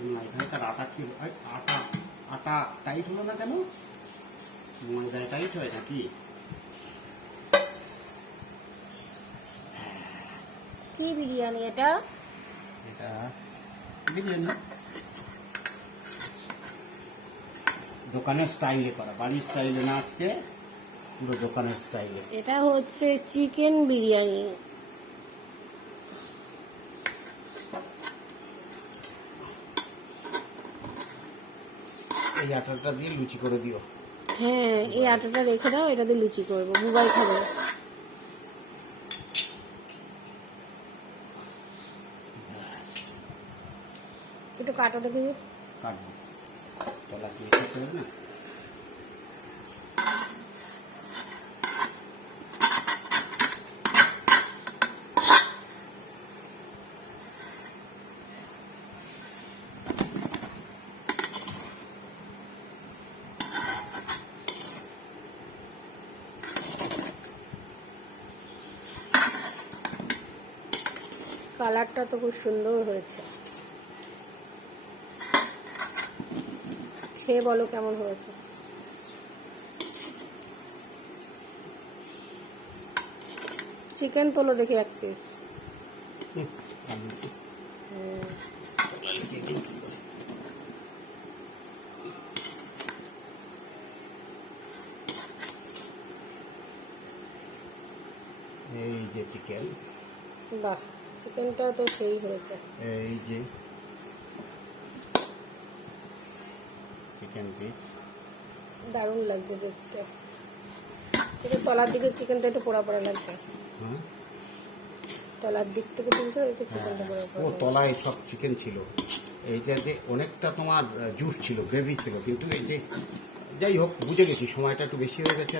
এখানকার আটা কি আটা আটা টাইট হলো না কেন? ময়দায় টাইট হয় নাকি? কি বিরিয়ানি এটা? এটা বিরিয়ানি দোকানের স্টাইলে করা, বাড়ির স্টাইলে না, আজকে পুরো দোকানের স্টাইলে। এটা হচ্ছে চিকেন বিরিয়ানি। এই আটাটা দিয়ে লুচি করে দিও। হ্যাঁ, এই আটাটা রেখে দাও, এটা দিয়ে লুচি করবো, বুবাই খাবে। একটু কাটোটা দিবি। কাটবো, তলা দিয়ে খেতে হবে না। কালারটা তো খুব সুন্দর হয়েছে, খেয়ে বলো কেমন হয়েছে। চিকেন তোলো দেখি এক পিস। এই যে চিকেন, বাহ, চিকেনটা তো সেই হয়েছে। এই যে চিকেন পিস, দারুণ লাগছে দেখতে। এটা তলার দিকে চিকেনটা একটু পোড়া পোড়া লাগছে। হ্যাঁ তলার দিক থেকে তুলছো, একটু চিকেনটা পোড়া ও পোড়া লাগছে। তলায় সব চিকেন ছিল। এইটা যে অনেকটা তোমার জুস ছিল, গ্রেভি ছিল, কিন্তু এই যে যাই হোক বুঝে গেছি সময়টা একটু বেশি হয়ে গেছে।